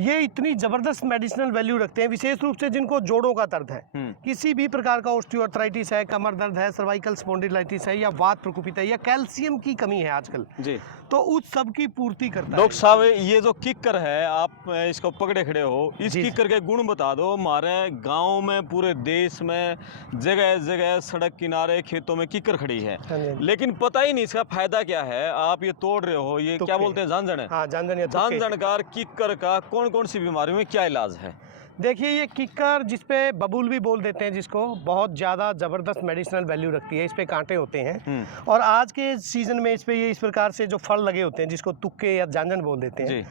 ये इतनी जबरदस्त मेडिसिनल वैल्यू रखते हैं, विशेष रूप से जिनको जोड़ों का दर्द है, किसी भी प्रकार का ऑस्टियोआर्थराइटिस है, कमर दर्द है, सर्वाइकल स्पॉन्डिलाइटिस है, या वात प्रकोपित है, या कैल्शियम की कमी है आजकल जी, तो उस सब की पूर्ति करता है। डॉक्टर साहब, ये जो किक्कर है, आप इसको पकड़े खड़े हो, इस किक्कर के गुण बता दो। हमारे गाँव में, पूरे देश में जगह जगह सड़क किनारे, खेतों में किक्कर खड़ी है, लेकिन पता ही नहीं इसका फायदा क्या है। आप ये तोड़ रहे हो, ये क्या बोलते हैं, जानजन है? हाँ, जानजनकार किक्कर का कौन कौन सी बीमारियों में क्या इलाज है? देखिए, ये किक्कर, जिसपे बबूल भी बोल देते हैं जिसको, बहुत ज़्यादा ज़बरदस्त मेडिसिनल वैल्यू रखती है। इस पे कांटे होते हैं और आज के सीज़न में इस पे ये इस प्रकार से जो फल लगे होते हैं, जिसको तुक्के या जानजन बोल देते हैं,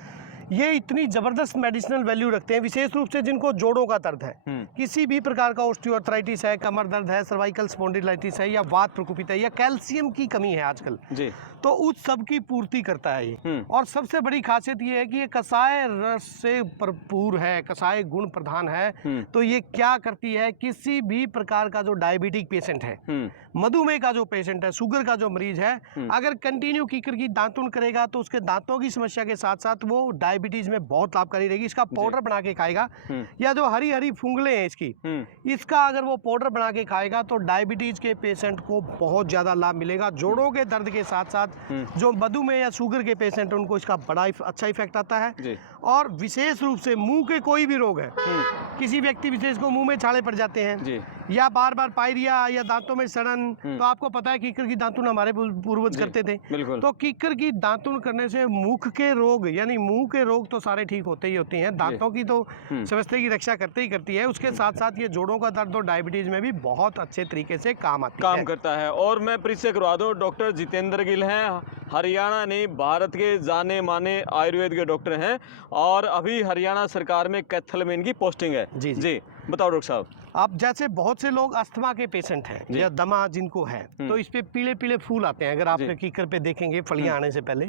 ये इतनी ज़बरदस्त मेडिसिनल वैल्यू रखते हैं, विशेष रूप से जिनको जोड़ों का दर्द है, किसी भी प्रकार का ऑस्टियोआर्थराइटिस है, कमर दर्द है, सर्वाइकल स्पॉन्डिलाइटिस है, या वात प्रकोपित है, या कैल्शियम की कमी है आजकल जी, तो उस सब की पूर्ति करता है ये। और सबसे बड़ी खासियत ये है कि ये कसाय रस से भरपूर है, कसाय गुण प्रधान है। तो ये क्या करती है, किसी भी प्रकार का जो डायबिटिक पेशेंट है, मधुमेह का जो पेशेंट है, शुगर का जो मरीज है, अगर कंटिन्यू किक्कर की दातुन करेगा तो उसके दांतों की समस्या के साथ साथ वो डायबिटीज में बहुत लाभकारी रहेगी। इसका पाउडर बना के खाएगा, या जो हरी हरी फुंगले हैं इसकी, इसका अगर वो पाउडर बना के खाएगा तो डायबिटीज के पेशेंट को बहुत ज्यादा लाभ मिलेगा। जोड़ों के दर्द के साथ साथ जो मधुमेह या शुगर के पेशेंट, उनको इसका बड़ा अच्छा इफेक्ट आता है। और विशेष रूप से मुंह के कोई भी रोग है, किसी व्यक्ति विशेष को मुंह में छाले पड़ जाते हैं, या बार बार पायरिया, या दांतों में सड़न, तो आपको पता है किक्कर की दातुन हमारे पूर्वज करते थे, तो किक्कर की दातुन करने से मुख के रोग, यानी मुंह के रोग तो सारे ठीक होते ही होते हैं, दांतों की तो स्वास्थ्य की रक्षा करते ही करती है, उसके साथ साथ ये जोड़ों का दर्द और डायबिटीज में भी बहुत अच्छे तरीके से काम करता है। और मैं परिचय करवा दूं, डॉक्टर जितेंद्र गिल हैं, हरियाणा नहीं भारत के जाने माने आयुर्वेद के डॉक्टर हैं, और अभी हरियाणा सरकार में कैथल में इनकी पोस्टिंग है। जी बताओ डॉक्टर साहब। आप जैसे बहुत से लोग अस्थमा के पेशेंट हैं या दमा जिनको है, तो इस पे पीले पीले फूल आते हैं, अगर आप किक्कर पे देखेंगे फलियां आने से पहले,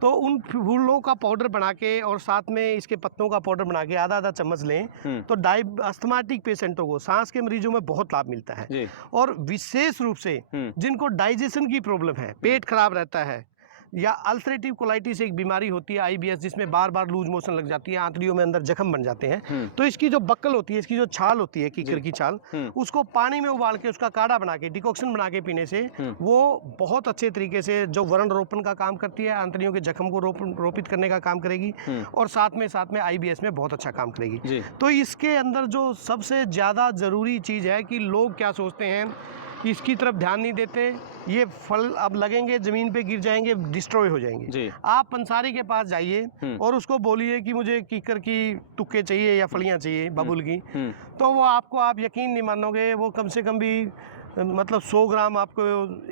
तो उन फूलों का पाउडर बना के और साथ में इसके पत्तों का पाउडर बना के आधा आधा चम्मच लें, तो अस्थमाटिक पेशेंटों को, सांस के मरीजों में बहुत लाभ मिलता है। और विशेष रूप से जिनको डाइजेशन की प्रॉब्लम है, पेट खराब रहता है, या अल्सरेटिव कोलाइटिस एक बीमारी होती है, IBS, जिसमें बार बार लूज मोशन लग जाती है, आंतड़ियों में अंदर जख्म बन जाते हैं, तो इसकी जो बक्कल होती है, इसकी जो छाल होती है, किक्कर की छाल, उसको पानी में उबाल के उसका काढ़ा बना के, डिकॉक्शन बना के पीने से वो बहुत अच्छे तरीके से जो वर्ण रोपण का काम करती है, आंतड़ियों के जख्म को रोपित करने का काम करेगी, और साथ में IBS में बहुत अच्छा काम करेगी। तो इसके अंदर जो सबसे ज़्यादा ज़रूरी चीज़ है कि लोग क्या सोचते हैं, इसकी तरफ ध्यान नहीं देते, ये फल अब लगेंगे जमीन पे गिर जाएंगे, डिस्ट्रॉय हो जाएंगे। आप पंसारी के पास जाइए और उसको बोलिए कि मुझे किक्कर की तुक्के चाहिए या फलियां चाहिए बबूल की, तो वो आपको, आप यकीन नहीं मानोगे, वो कम से कम भी मतलब 100 ग्राम आपको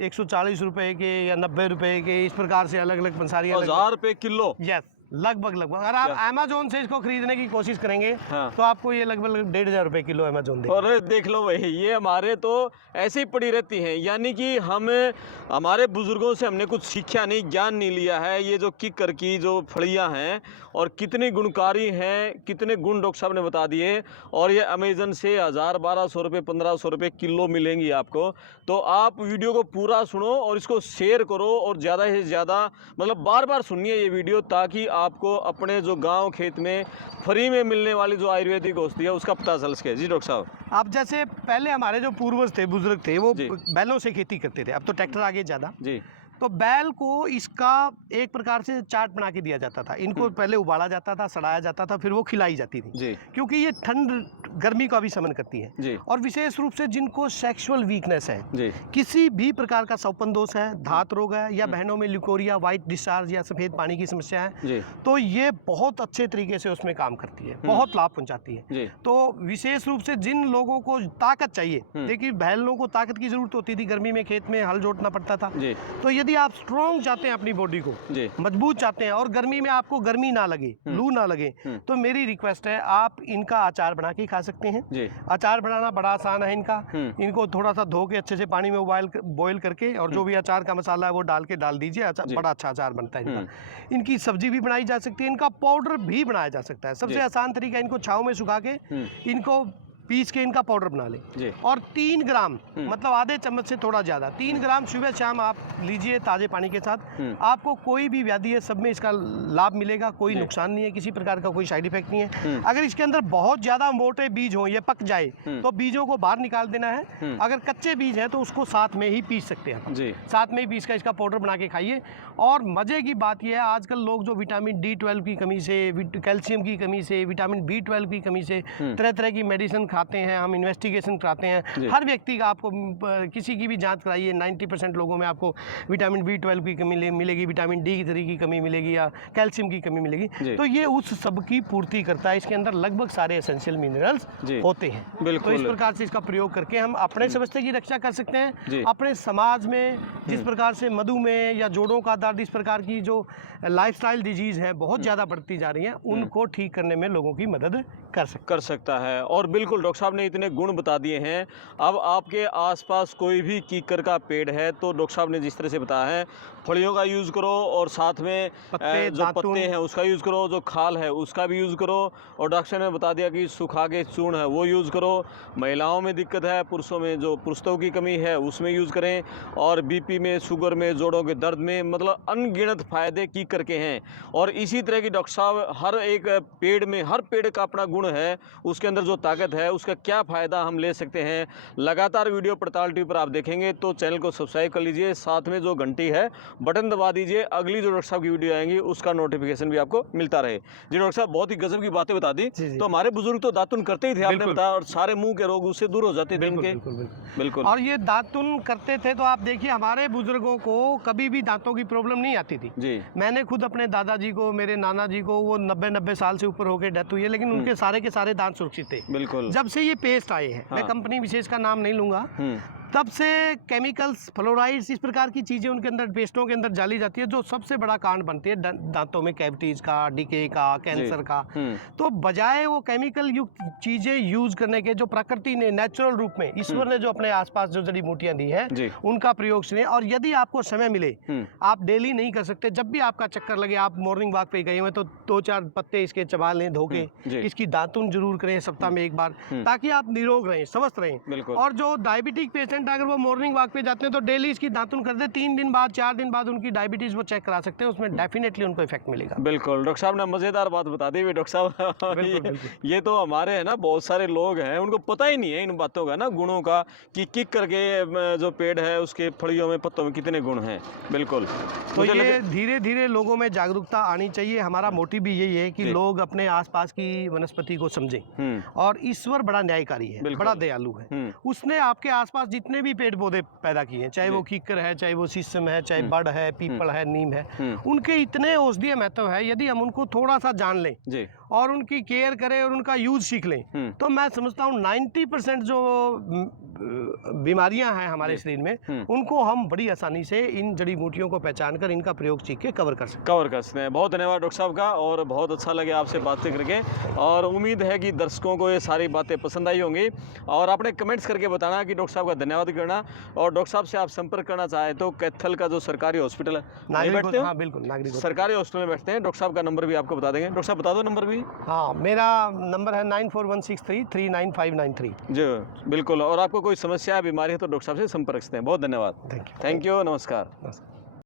140 रुपए के या 90 रुपए के, इस प्रकार से अलग अलग पंसारी, 1000 रुपए किलो। यस, लगभग अगर आप अमेजोन से इसको खरीदने की कोशिश करेंगे तो आपको ये लगभग 1500 रुपए किलो अमेजोन देगा। और देख लो भाई, ये हमारे तो ऐसे ही पड़ी रहती हैं, यानी कि हमारे बुजुर्गों से हमने कुछ सीखा नहीं, ज्ञान नहीं लिया है। ये जो किक्कर की जो फलियां हैं और कितनी गुणकारी हैं, कितने गुण डॉक्टर साहब ने बता दिए, और ये अमेजन से 1000, 1200 रुपये, 1500 रुपये किलो मिलेंगी आपको। तो आप वीडियो को पूरा सुनो और इसको शेयर करो, और ज़्यादा से ज़्यादा मतलब बार बार सुनिए ये वीडियो, ताकि आपको अपने जो गांव खेत में फ्री में मिलने वाली जो आयुर्वेदिक औषधि है उसका पता चल सके। जी डॉक्टर साहब। आप जैसे पहले हमारे जो पूर्वज थे, बुजुर्ग थे, वो बैलों से खेती करते थे, अब तो ट्रैक्टर आ गए ज़्यादा, तो बैल को इसका एक प्रकार से चाट बना के दिया जाता था। इनको पहले उबाला जाता था, सड़ाया जाता था, फिर वो खिलाई जाती थी, क्योंकि ये ठंड गर्मी का भी शमन करती है। और विशेष रूप से जिनको सेक्सुअल वीकनेस है, किसी भी प्रकार का सौपन दोष है, धात रोग है, या बहनों में ल्यूकोरिया, व्हाइट डिस्चार्ज या सफेद पानी की समस्या है, तो ये बहुत अच्छे तरीके से उसमें काम करती है, बहुत लाभ पहुंचाती है। तो विशेष रूप से जिन लोगों को ताकत चाहिए, देखिए बैलों को ताकत की जरूरत होती थी, गर्मी में खेत में हल जोतना पड़ता था, तो यदि आप स्ट्रॉन्ग चाहते हैं अपनी बॉडी को, मजबूत चाहते हैं, और गर्मी में आपको गर्मी ना लगे, लू ना लगे, तो मेरी रिक्वेस्ट है, आप इनका अचार बना के खा सकते हैं। अचार बनाना बड़ा आसान है इनका। इनको थोड़ा सा धो के अच्छे से पानी में बॉयल करके, और जो भी अचार का मसाला है वो डाल दीजिए, बड़ा अच्छा अचार बनता है इनका। इनकी सब्जी भी बनाई जा सकती है, इनका पाउडर भी बनाया जा सकता है। सबसे आसान तरीका, इनको छांव में सुखा के इनको पीस के इनका पाउडर बना लें जी। और 3 ग्राम मतलब आधे चम्मच से थोड़ा ज़्यादा 3 ग्राम सुबह शाम आप लीजिए ताज़े पानी के साथ। आपको कोई भी व्याधि है सब में इसका लाभ मिलेगा, कोई नुकसान नहीं है, किसी प्रकार का कोई साइड इफेक्ट नहीं है। अगर इसके अंदर बहुत ज़्यादा मोटे बीज हों, ये पक जाए तो बीजों को बाहर निकाल देना है। अगर कच्चे बीज हैं तो उसको साथ में ही पीस सकते हैं जी। साथ में ही पीस का इसका पाउडर बना के खाइए। और मज़े की बात यह है आजकल लोग जो विटामिन D12 की कमी से, कैल्शियम की कमी से, विटामिन B12 की कमी से तरह तरह की मेडिसिन खाते हैं, हम इन्वेस्टिगेशन कराते हैं। हर व्यक्ति का आपको किसी की भी जांच कराइए 90% लोगों में आपको विटामिन B12 की कमी मिलेगी, विटामिन D3 की कमी मिलेगी या कैल्शियम की कमी मिलेगी। तो ये उस सब की पूर्ति करता है। इसके अंदर लगभग सारे एसेंशियल मिनरल्स होते हैं। तो इस प्रकार से इसका प्रयोग करके हम अपने स्वास्थ्य की रक्षा कर सकते हैं। अपने समाज में जिस प्रकार से मधुमेह या जोड़ों का दर्द, इस प्रकार की जो लाइफस्टाइल डिजीज़ हैं बहुत ज़्यादा बढ़ती जा रही हैं, उनको ठीक करने में लोगों की मदद कर सकता है। और बिल्कुल डॉक्टर साहब ने इतने गुण बता दिए हैं। अब आपके आसपास कोई भी कीकर का पेड़ है तो डॉक्टर साहब ने जिस तरह से बताया है, फलियों का यूज़ करो और साथ में जो पत्ते हैं उसका यूज़ करो, जो खाल है उसका भी यूज़ करो। और डॉक्टर ने बता दिया कि सूखा के चूर्ण है वो यूज़ करो। महिलाओं में दिक्कत है, पुरुषों में जो पुरुषत्व की कमी है उसमें यूज़ करें। और BP में, शुगर में, जोड़ों के दर्द में, मतलब अनगिनत फ़ायदे की करके हैं। और इसी तरह की डॉक्टर साहब हर एक पेड़ में, हर पेड़ का अपना गुण है, उसके अंदर जो ताकत है उसका क्या फ़ायदा हम ले सकते हैं। लगातार वीडियो पड़ताल टीवी पर आप देखेंगे तो चैनल को सब्सक्राइब कर लीजिए, साथ में जो घंटी है बटन दबा दीजिए, अगली जो डॉक्टर साहब की वीडियो आएंगी उसका नोटिफिकेशन भी आपको मिलता रहे। जी डॉक्टर साहब बहुत ही गजब की बातें बता दी। तो हमारे बुजुर्ग तो दातुन करते ही थे, आपने बताया, और सारे मुंह के रोग उससे दूर हो जाते थे इनके। बिल्कुल। और ये दातुन करते थे तो आप देखिए हमारे बुजुर्गों को कभी भी दांतों की प्रॉब्लम नहीं आती थी जी। मैंने खुद अपने दादाजी को, मेरे नाना जी को, वो 90 साल से ऊपर होकर डेथ हुई है, लेकिन उनके सारे के सारे दांत सुरक्षित थे। बिल्कुल। जब से ये पेस्ट आए हैं, मैं कंपनी विशेष का नाम नहीं लूंगा, तब से केमिकल्स, फ्लोराइड्स, इस प्रकार की चीज़ें उनके अंदर, पेस्टों के अंदर डाली जाती है जो सबसे बड़ा कारण बनती है दांतों में कैविटीज का, डीके का, कैंसर का। तो बजाय वो केमिकल युक्त चीज़ें यूज करने के, जो प्रकृति ने नेचुरल रूप में ईश्वर ने जो अपने आसपास जो जड़ी बूटियां दी है उनका प्रयोग करें। और यदि आपको समय मिले, आप डेली नहीं कर सकते, जब भी आपका चक्कर लगे, आप मॉर्निंग वॉक पे गए हुए तो 2-4 पत्ते इसके चबा लें धो के, इसकी दातुन जरूर करें सप्ताह में एक बार, ताकि आप निरोग रहें, स्वस्थ रहें। और जो डायबिटिक पेशेंट अगर वो मॉर्निंग वॉक पे जाते हैं तो डेली इसकी दातुन कर दे, 3 दिन बाद, 4 दिन बाद उनकी डायबिटीज वो चेक करा सकते हैं, उसमें डेफिनेटली उनको इफेक्ट मिलेगा। बिल्कुल। डॉक्टर साहब ने मजेदार बात बता दी। डॉक्टर साहब ये तो हमारे है ना, बहुत सारे लोग हैं उनको पता ही नहीं है इन बातों का ना, गुणों का, कि किक करके जो पेड़ है उसके फलियों में, पत्तों में कितने गुण हैं। बिल्कुल। तो ये धीरे धीरे लोगों में जागरूकता आनी चाहिए। हमारा मोटिव भी यही है कि लोग अपने आसपास की वनस्पति को समझें। और ईश्वर बड़ा न्यायकारी है, बड़ा दयालु है। उसने आपके आसपास जितने भी पेड़ पौधे पैदा किए हैं, चाहे वो कीकर है, चाहे वो शीशम है, चाहे बड़ है, पीपल है, नीम है, उनके इतने औषधीय महत्व है। यदि हम उनको थोड़ा सा जान लें और उनकी केयर करें और उनका यूज सीख लें तो मैं समझता हूँ 90% जो बीमारियां हैं हमारे शरीर में, उनको हम बड़ी आसानी से इन जड़ी बूटियों को पहचान कर इनका प्रयोग सीख के कवर कर सकते हैं। बहुत धन्यवाद डॉक्टर साहब का, और बहुत अच्छा लगे आपसे बातें करके, और उम्मीद है कि दर्शकों को ये सारी बातें पसंद आई होंगी। और आपने कमेंट्स करके बताना कि डॉक्टर साहब का धन्यवाद करना। और डॉक्टर साहब से आप संपर्क करना चाहें तो कैथल का जो सरकारी हॉस्पिटल है, बैठते हो? हाँ बिल्कुल, नागरिक सरकारी हॉस्पिटल में बैठते हैं। डॉक्टर साहब का नंबर भी आपको बता देंगे। डॉक्टर साहब बता दो नंबर भी। हाँ, मेरा नंबर है 9416339593 जी बिल्कुल। और आपको कोई समस्या है, बीमारी है तो डॉक्टर साहब से संपर्क करते हैं। बहुत धन्यवाद। Thank you. नमस्कार।